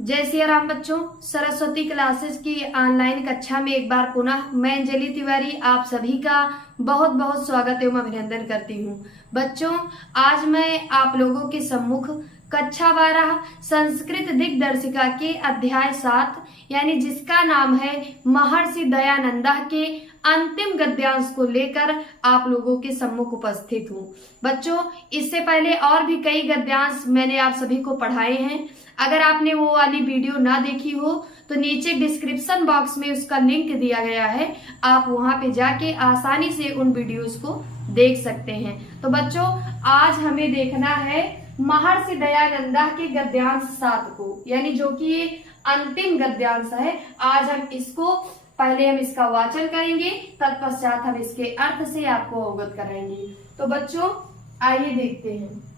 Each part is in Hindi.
जय सिया राम बच्चों। सरस्वती क्लासेस की ऑनलाइन कक्षा में एक बार पुनः मैं अंजलि तिवारी आप सभी का बहुत बहुत स्वागत एवं अभिनंदन करती हूँ। बच्चों, आज मैं आप लोगों के सम्मुख कक्षा 12 संस्कृत दिग्दर्शिका के अध्याय 7 यानी जिसका नाम है महर्षि दयानंदा के अंतिम गद्यांश को लेकर आप लोगों के सम्मुख उपस्थित हूँ। बच्चों, इससे पहले और भी कई गद्यांश मैंने आप सभी को पढ़ाए हैं। अगर आपने वो वाली वीडियो ना देखी हो तो नीचे डिस्क्रिप्शन बॉक्स में उसका लिंक दिया गया है, आप वहां पे जाके आसानी से उन वीडियोस को देख सकते हैं। तो बच्चों, आज हमें देखना है महर्षि दयानंदा के गद्यांश 7 को, यानी जो कि ये अंतिम गद्यांश है। आज हम इसको पहले हम इसका वाचन करेंगे, तत्पश्चात हम इसके अर्थ से आपको अवगत कराएंगे। तो बच्चों, आइए देखते हैं।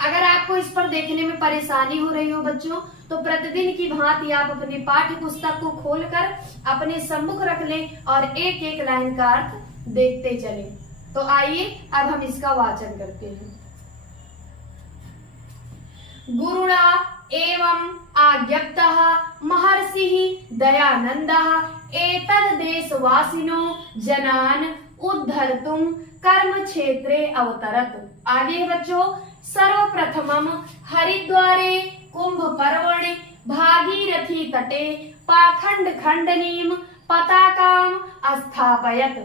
अगर आपको इस पर देखने में परेशानी हो रही हो बच्चों, तो प्रतिदिन की भांति आप अपनी पाठ्य पुस्तक को खोलकर अपने सम्मुख रख लें और एक एक लाइन का अर्थ देखते चलें। तो आइए अब हम इसका वाचन करते हैं। गुरुणा एवं आज्ञप्तः महर्षिः दयानन्दः एतद् देशवासिनो जनान उद्धर्तुं कर्म क्षेत्रे अवतरत। आगे बच्चों, सर्वप्रथमं हरिद्वारे कुंभ पर्वणि भागीरथी तटे पाखंड खंडनीम पताकाम स्थापयत।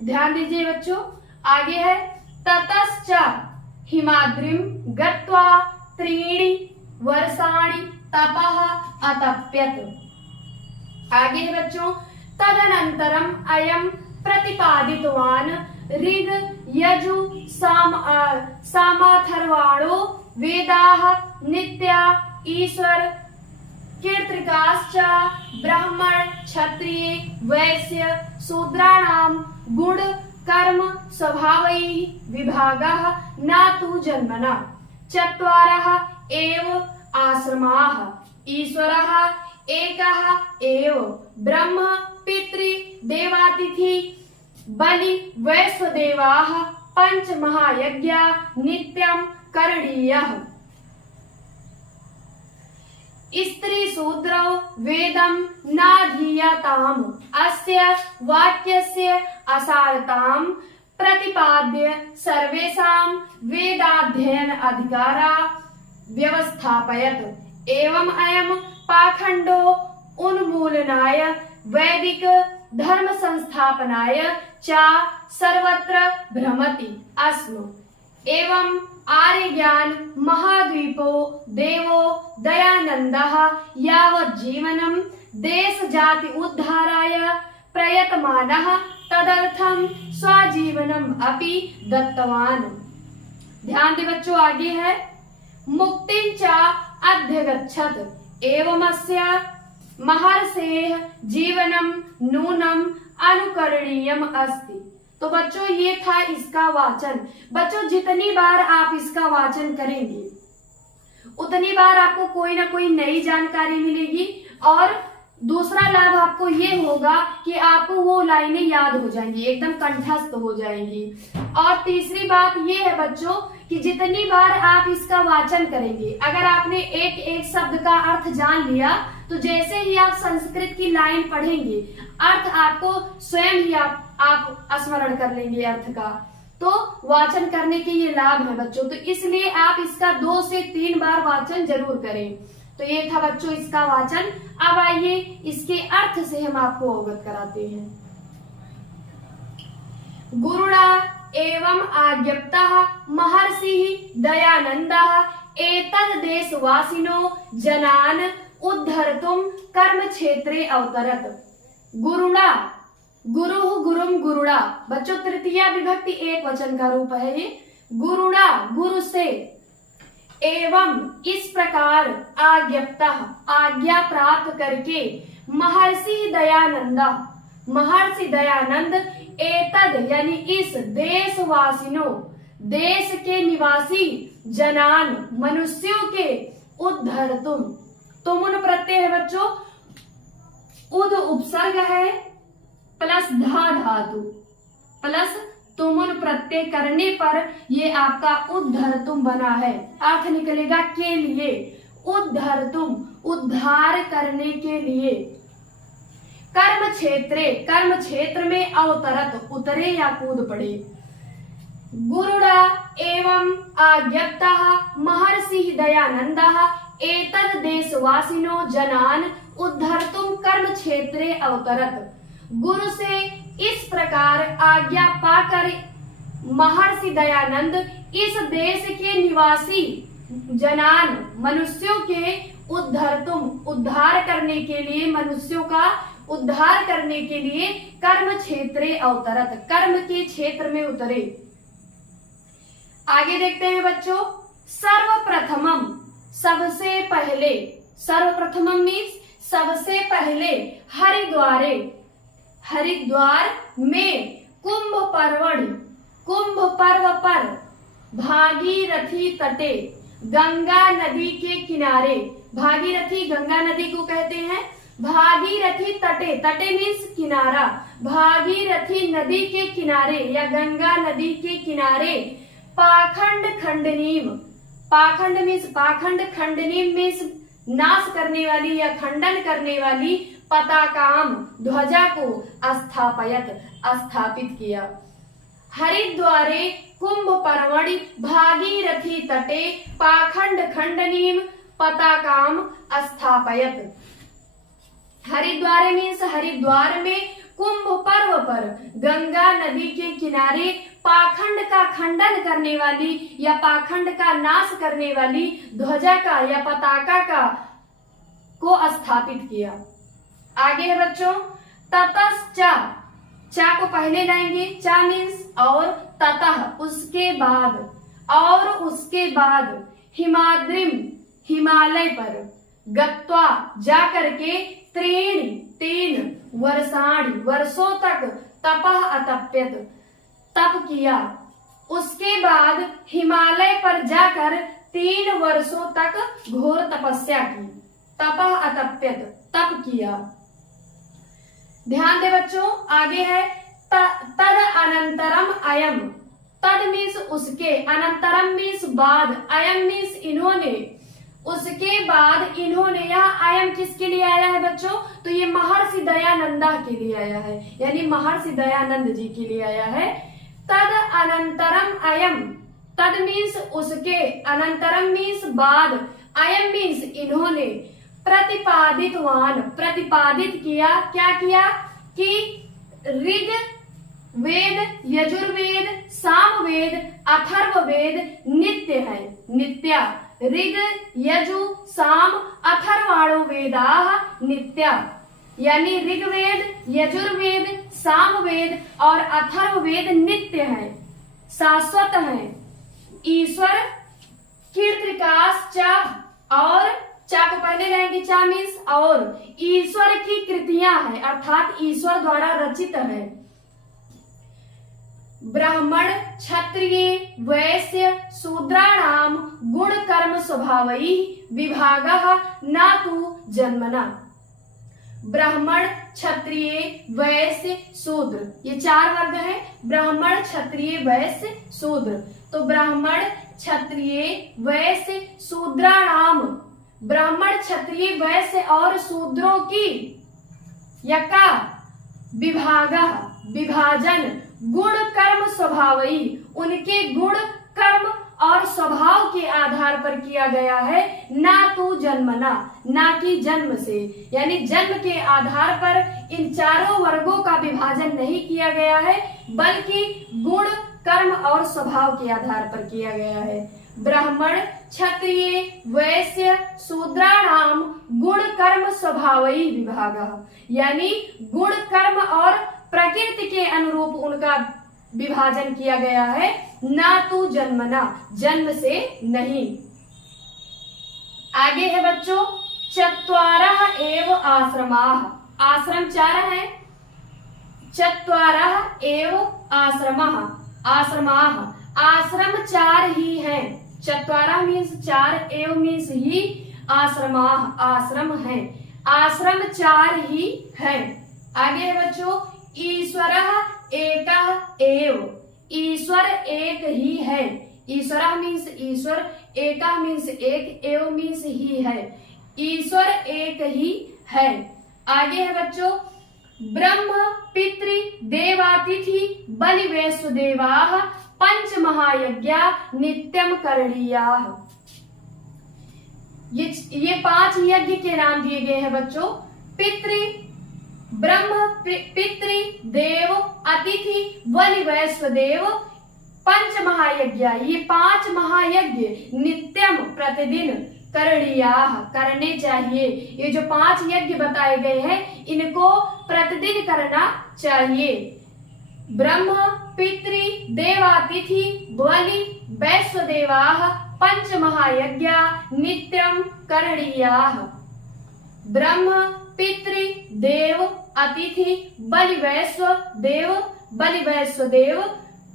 ध्यान दीजिए बच्चों, आगे है ततश्च हिमाद्रिम गत्वा त्रीणि वर्षाणि तपः अतप्यत। आगे है बच्चों, तदनंतरम अयम प्रतिपादितवान ऋग यजु सामाथर्वाणो वेदाः नित्या ईश्वर कीर्तिकाश्च ब्राह्मण क्षत्रिय वैश्य शूद्राणां गुण कर्म स्वभावैः विभागः न तु जन्मना चत्वारः एव आश्रमाः ईश्वरः एकः एव ब्रह्म पितृ देवातिथि बलि वैश्वदेवाः पंच महायज्ञा नित्यं करणीयः। स्त्री शूद्रौ वेदं नाधीयताम् अस्य वाक्यस्य असारतां प्रतिपाद्य सर्वेषां वेदाध्ययन अधिकारा व्यवस्थापयत। एवं अयं पाखंडो उन्मूलनाय वैदिक धर्म संस्थापनाय च सर्वत्र भ्रमति अस्म। एवं आर्य ज्ञान महाद्वीपो देवो दयानन्दः यावत् जीवनं देश जाति उद्धाराय प्रयतमानः तदर्थं स्वजीवनम् अपि दत्तवान्। ध्यान दे बच्चों, आगे है मुक्तिं च अध्यगच्छत् एवमस्य महर्षेः जीवनं नूनं अनुकरणीयम अस्ति। तो बच्चों, ये था इसका वाचन। बच्चों, जितनी बार आप इसका वाचन करेंगे उतनी बार आपको कोई ना कोई नई जानकारी मिलेगी और दूसरा लाभ आपको ये होगा कि आपको वो लाइनें याद हो जाएंगी, एकदम कंठस्थ हो जाएंगी। और तीसरी बात ये है बच्चों कि जितनी बार आप इसका वाचन करेंगे, अगर आपने एक एक शब्द का अर्थ जान लिया तो जैसे ही आप संस्कृत की लाइन पढ़ेंगे अर्थ आपको स्वयं ही आप स्मरण कर लेंगे अर्थ का। तो वाचन करने के ये लाभ है बच्चों, तो इसलिए आप इसका 2 से 3 बार वाचन जरूर करें। तो ये था बच्चों इसका वाचन। अब आइए इसके अर्थ से हम आपको अवगत कराते हैं। गुरुणा एवं आज्ञप्तः महर्षिः दयानन्दः एतद् देशवासिनो जनान उद्धर्तुं कर्म क्षेत्रे अवतरत। गुरुणा, गुरु गुरुम गुरुणा। बच्चों, तृतीया विभक्ति एक वचन का रूप है ये। गुरुणा, गुरु से, एवं इस प्रकार आज्ञप्तः आज्ञा प्राप्त करके महर्षि दयानंदा, महर्षि दयानंद एतद यानी इस देशवासिनो देश के निवासी जनान मनुष्यों के उद्धर्तुम, तुमुन प्रत्यय है बच्चों, उद उपसर्ग है प्लस धा धातु प्लस तुमुन प्रत्यय करने पर ये आपका उद्धर्तुम बना है। अर्थ निकलेगा के लिए। उद्धर्तुम उद्धार करने के लिए, कर्म क्षेत्र में अवतरत उतरे या कूद पड़े, गुरुड़ा एवं आज्ञप्तः महर्षि दयानन्दः एतद् देशवासिनो जनान उद्धर्तुम कर्म क्षेत्रे अवतरत। गुरु से इस प्रकार आज्ञा पाकर महर्षि दयानंद इस देश के निवासी जनान मनुष्यों के उद्धार करने के लिए, मनुष्यों का उद्धार करने के लिए कर्म क्षेत्रे अवतरत, कर्म के क्षेत्र में उतरे। आगे देखते हैं बच्चों, सर्वप्रथमम सबसे पहले, सर्वप्रथमम मीन्स सबसे पहले, हरिद्वार में कुंभ पर्व पर भागीरथी तटे, गंगा नदी के किनारे, भागीरथी गंगा नदी को कहते हैं, भागीरथी तटे मीन्स किनारा, भागीरथी नदी के किनारे या गंगा नदी के किनारे पाखंड खंडनीम मीन्स नाश करने वाली या खंडन करने वाली, पताकाम ध्वजा को स्थापित किया। हरिद्वारे कुंभ पर्वणि भागीरथी तटे पाखंड खंडनीम पताकाम स्थापयत। हरिद्वार मीन्स हरिद्वार में कुंभ पर्व पर गंगा नदी के किनारे पाखंड का खंडन करने वाली या पाखंड का नाश करने वाली ध्वजा का या पताका का को स्थापित किया। आगे है बच्चों, ततश्चा, चा को पहले लाएंगे, चा मीन्स और, ततः उसके बाद, और उसके बाद, हिमाद्रिम हिमालय पर, गत्वा जा करके, तीन वर्षाणि वर्षों तक, तपः अतप्यत तप किया, उसके बाद हिमालय पर जाकर 3 वर्षों तक घोर तपस्या की, तपः अतप्यत तप किया। ध्यान दे बच्चों, आगे है तद अनंतरम अयम, तद मीन्स उसके, अनंतरम मीन्स बाद, अयम मीन्स इन्होंने, उसके बाद इन्होंने, यहाँ अयम किसके लिए आया है बच्चों, तो ये महर्षि दयानंदा के लिए आया है, यानी महर्षि दयानंद जी के लिए आया है। तद अनंतरम अयम, तद मीन्स उसके, अनंतरम मीन्स बाद, अयम मीन्स इन्होंने, प्रतिपादितवान प्रतिपादित किया, क्या किया कि ऋग वेद, यजुर्वेद, सामवेद, अथर्ववेद नित्य है, नित्या, ऋग यजु साम अथर्वाणो वेदाः नित्या, यानी ऋग्वेद, यजुर्वेद, सामवेद और अथर्ववेद नित्य है, शाश्वत है। ईश्वर कीर्तिकाश्च, और चा को पहले लाएंगे, चा मीन्स और, ईश्वर की कृतियां है अर्थात ईश्वर द्वारा रचित है। ब्राह्मण क्षत्रिय वैश्य शूद्राणाम गुण कर्म स्वभावैः विभागः न तु जन्मना। ब्राह्मण क्षत्रिय वैश्य शूद्र, ये 4 वर्ग हैं, ब्राह्मण क्षत्रिय वैश्य शूद्र। तो ब्राह्मण क्षत्रिय वैश्य शूद्राणाम, ब्राह्मण क्षत्रिय वैश्य और शूद्रों की यका विभाजन गुण कर्म स्वभावई, उनके गुण कर्म और स्वभाव के आधार पर किया गया है, ना तू जन्मना, ना कि जन्म से, यानी जन्म के आधार पर इन 4 वर्गों का विभाजन नहीं किया गया है, बल्कि गुण कर्म और स्वभाव के आधार पर किया गया है। ब्राह्मण क्षत्रिय वैश्य शूद्राणाम गुण कर्म स्वभावई विभागः, यानी गुण कर्म और प्रकृति के अनुरूप उनका विभाजन किया गया है, ना तू जन्मना, जन्म से नहीं। आगे है बच्चों, 4 एव आश्रमाः, आश्रम 4 है, 4 एव आश्रमाः, आश्रम 4 ही है, 4 मीन्स 4, एव मीन्स ही, आश्रमाः आश्रम है, आश्रम 4 ही है। आगे है बच्चों, ईश्वरः एकः एव, ईश्वर एक ही है, ईश्वरः मीन्स ईश्वर, एका मीन्स एक, एव मीन्स ही है, ईश्वर एक ही है। आगे है बच्चों, ब्रह्म पितृ देवातिथि बलि वैश्वदेवाः पंच महायज्ञा नित्यम करणीयाः। ये 5 यज्ञ के नाम दिए गए हैं बच्चों। पितृ ब्रह्म पितृ देव अतिथि बलि वैश्वदेव पंच महायज्ञ, ये 5 महायज्ञ नित्यम प्रतिदिन करणीयाः करने चाहिए। ये जो 5 यज्ञ बताए गए हैं इनको प्रतिदिन करना चाहिए। ब्रह्म पितृ देवातिथि बलि वैश्वदेवाः पंच महायज्ञ नित्यम करणीयाः। ब्रह्म पितृ देव अतिथि बलि वैश्वदेव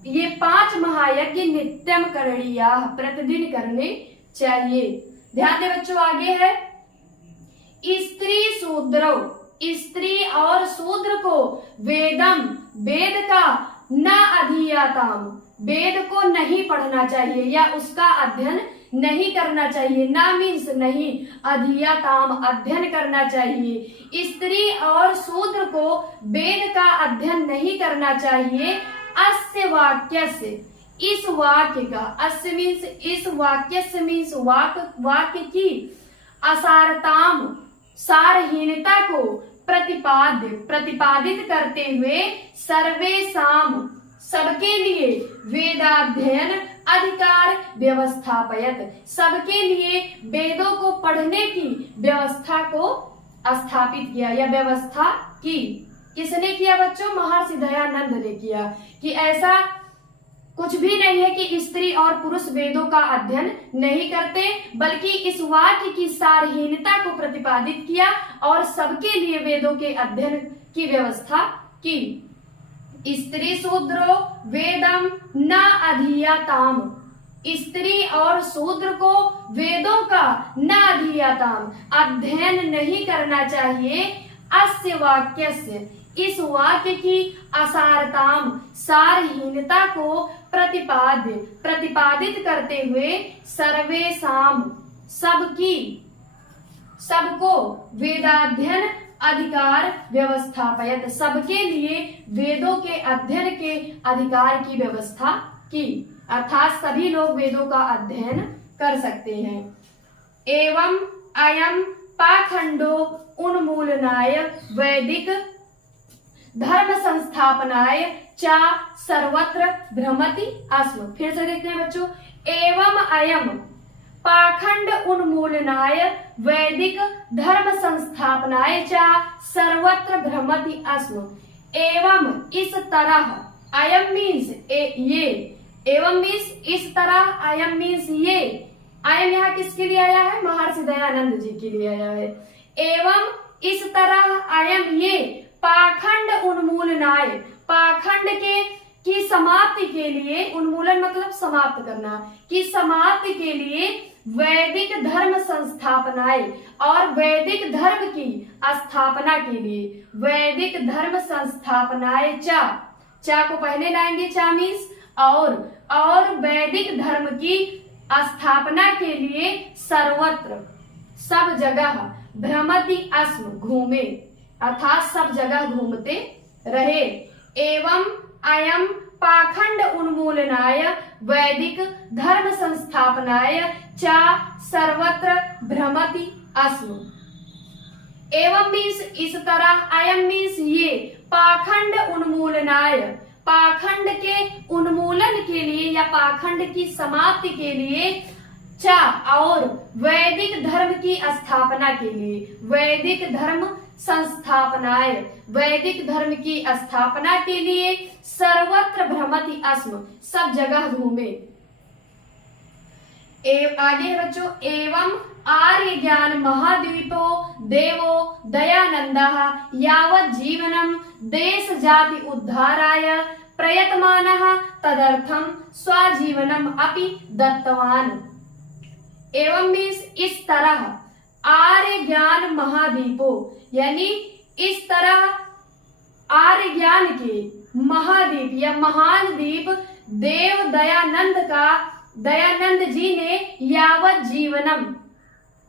ये 5 महायज्ञ नित्यम करणीयाः प्रतिदिन करने चाहिए। ध्यान दे बच्चों, आगे है स्त्री शूद्रो, स्त्री और शूद्र को वेदम, वेद का न अधीयाताम, वेद को नहीं पढ़ना चाहिए या उसका अध्ययन नहीं करना चाहिए। ना मीन्स नहीं, अधीयाताम अध्ययन करना चाहिए। स्त्री और शूद्र को वेद का अध्ययन नहीं करना चाहिए। अस्य वाक्य से, इस वाक्य का, अस्य मीन्स इस वाक्य से मीन्स वाक्य की असारताम सारहीनता को प्रतिपादित करते हुए सर्वेसाम सबके लिए वेदाध्ययन अधिकार व्यवस्थापयत, सबके लिए वेदों को पढ़ने की व्यवस्था को स्थापित किया या व्यवस्था की। किसने किया बच्चों? महर्षि दयानंद ने किया। कि ऐसा कुछ भी नहीं है कि स्त्री और पुरुष वेदों का अध्ययन नहीं करते, बल्कि इस वाक्य की सारहीनता को प्रतिपादित किया और सबके लिए वेदों के अध्ययन की व्यवस्था की। स्त्री शूद्रो वेदम न अधीयाताम, स्त्री और शूद्र को वेदों का न अधीयाताम अध्ययन नहीं करना चाहिए। अस्य वाक्य से, इस वाक्य की असारताम सारहीनता को प्रतिपादित करते हुए सर्वेसाम सबको वेदाध्ययन अधिकार व्यवस्थापयत, सबके लिए वेदों के अध्ययन के अधिकार की व्यवस्था की, अर्थात सभी लोग वेदों का अध्ययन कर सकते हैं। एवं अयम पाखंडो उन्मूलनाय वैदिक धर्म संस्थापनाय चा सर्वत्र भ्रमति अस्म। फिर से देखते हैं बच्चों, एवं अयम पाखंड उन्मूलनाय वैदिक धर्म संस्थापनाय चा सर्वत्र भ्रमति अस्म। एवं इस तरह, अयम मीन्स ये, एवं मीन्स इस तरह, अयम मीन्स ये। अयम यहाँ किसके लिए आया है? महर्षि दयानंद जी के लिए आया है। एवं इस तरह, अयम ये, पाखंड उन्मूलनाय, पाखंड की समाप्ति के लिए, उन्मूलन मतलब समाप्त करना, की समाप्ति के लिए वैदिक धर्म संस्थापनाएं, और वैदिक धर्म की स्थापना के लिए वैदिक धर्म संस्थापनाएं, चा को पहले लाएंगे, चा मीन्स और वैदिक धर्म की स्थापना के लिए सर्वत्र सब जगह भ्रमति अस्म घूमे, अर्थात सब जगह घूमते रहे। एवं अयम पाखंड उन्मूलनाय वैदिक धर्म संस्थापनाय चा सर्वत्र भ्रमति अस्म। एवं मीन्स इस तरह, अयम मीन्स ये, पाखंड उन्मूलनाय, पाखंड के उन्मूलन के लिए या पाखंड की समाप्ति के लिए, चा और वैदिक धर्म की स्थापना के लिए, वैदिक धर्म संस्थापनाएं, वैदिक धर्म की स्थापना के लिए सर्वत्र भ्रमति अस्म सब जगह घूमे। आगे बच्चों, एवं आर्य ज्ञान महाद्वीपो देवो दयानंदः यावत् जीवनम देश जाति उद्धाराय प्रयतमानः तदर्थम स्वाजीवनम अपि दत्तवान। एवं मीन्स इस तरह, आर्य ज्ञान महाद्वीपो, यानी इस तरह आर्य ज्ञान के महाद्वीप या महान द्वीप देव दयानंद का दयानंद जी ने यावत जीवनम,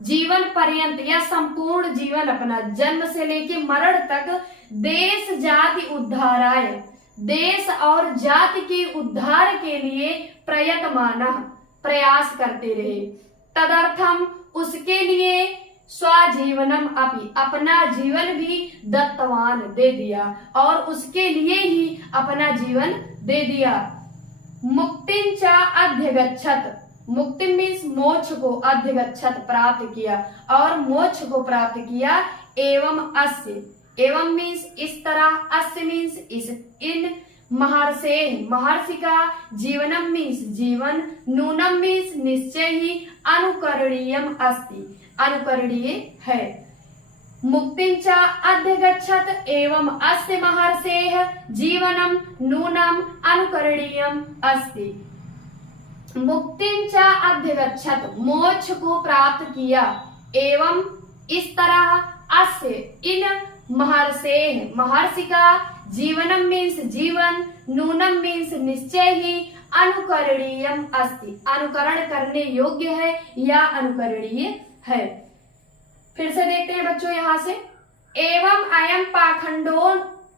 जीवन पर्यंत या संपूर्ण जीवन अपना, जन्म से लेके मरण तक देश जाति उद्धाराय, देश और जाति के उद्धार के लिए प्रयतमाना, प्रयास करते रहे। तदर्थम, उसके लिए स्वजीवनम अपि, अपना जीवन भी दत्तवान, दे दिया, और उसके लिए ही अपना जीवन दे दिया। मुक्तिं च अध्यगच्छत, मुक्ति मीन्स मोक्ष को, अध्यगच्छत प्राप्त किया, और मोक्ष को प्राप्त किया। एवं अस्य, एवं मीन्स इस तरह, अस्य मीन्स इस, इन, महर्षे, महर्षि का, जीवनम मीन्स जीवन, नूनम मीन्स निश्चय ही, अनुकरणीयम अस्ति, अनुकरणीय है। मुक्तिं च अध्यगच्छत एवं अस्य महर्षेः जीवनम नूनम अनुकरणीयम अस्ति। मुक्तिं च अध्यगच्छत, मोक्ष को प्राप्त किया, एवं इस तरह, अस्य इन, महर्षेः महर्षि का, जीवनम मीन्स जीवन, नूनम मीन्स निश्चय ही, अनुकरणीयम अस्ति, अनुकरण करने योग्य है या अनुकरणीय है। फिर से देखते हैं बच्चों यहाँ से, एवं अयम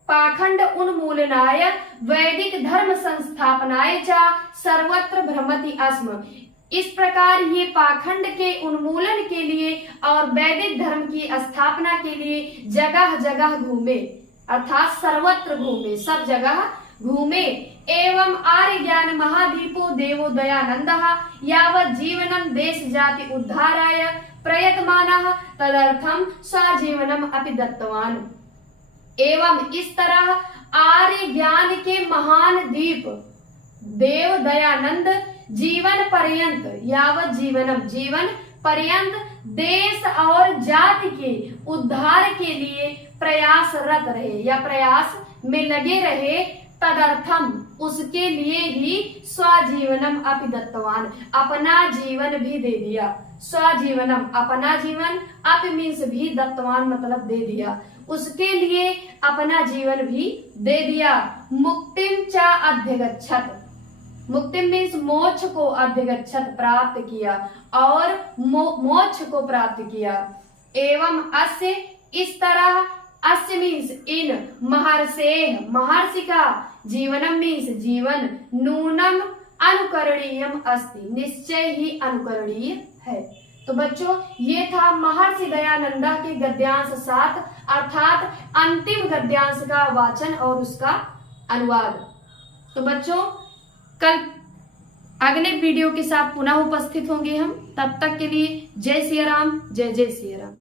पाखंड उन्मूलनाय वैदिक धर्म संस्थापनाय च सर्वत्र भ्रमति अस्म। इस प्रकार ये पाखंड के उन्मूलन के लिए और वैदिक धर्म की स्थापना के लिए जगह जगह घूमे, अर्थात सर्वत्र घूमे, सब जगह घूमे। एवं आर्य ज्ञान महादीपो देवो दयानंदः यावत् जीवनं देश जाति उद्धाराय प्रयतमानः तदर्थम स्वजीवनम अपि दत्तवान। एवं इस तरह आर्य ज्ञान के महान दीप देव दयानंद जीवन पर्यंत, यावत जीवनम, जीवन पर्यंत देश और जाति के उद्धार के लिए प्रयासरत रहे या प्रयास में लगे रहे। तदर्थम, उसके लिए ही स्वजीवनम अपि दत्तवान, अपना जीवन भी दे दिया। स्वजीवनम, अपना जीवन, अपि मीन्स भी, दत्तवान मतलब दे दिया, उसके लिए अपना जीवन भी दे दिया। मुक्तिं च अध्यगच्छत, मुक्ति मीन्स मोक्ष को, अध्यगच्छत प्राप्त किया, और मोक्ष को प्राप्त किया। एवं अस्य इस तरह, अस्य मीन्स इन, महर्षे महर्षि का, जीवनम मीन्स जीवन, नूनम अनुकरणीयम अस्ति, निश्चय ही अनुकरणीय है। तो बच्चों ये था महर्षि दयानंदा के गद्यांश 7 अर्थात अंतिम गद्यांश का वाचन और उसका अनुवाद। तो बच्चों कल अगले वीडियो के साथ पुनः उपस्थित होंगे हम, तब तक के लिए जय सिया राम, जय जय सिया राम।